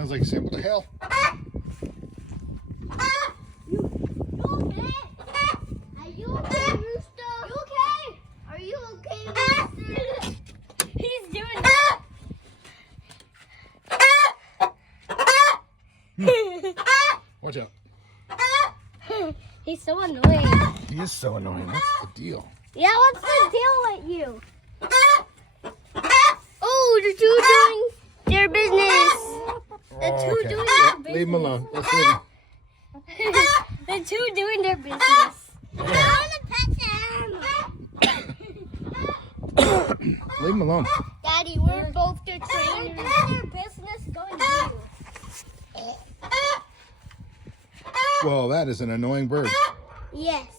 Sounds like Sam. What the hell? You okay? Are you okay, Rooster? You okay? Are you okay, Rooster? He's doing it. Watch out. He's so annoying. He is so annoying. What's the deal? Yeah, what's the deal with you? Oh, the two doing their business. The two doing their business. Leave him alone. Let's leave him. The two doing their business. I want to pet them. Leave him alone. Daddy, we're both the trainers. Their business going to you. Well, that is an annoying bird. Yes.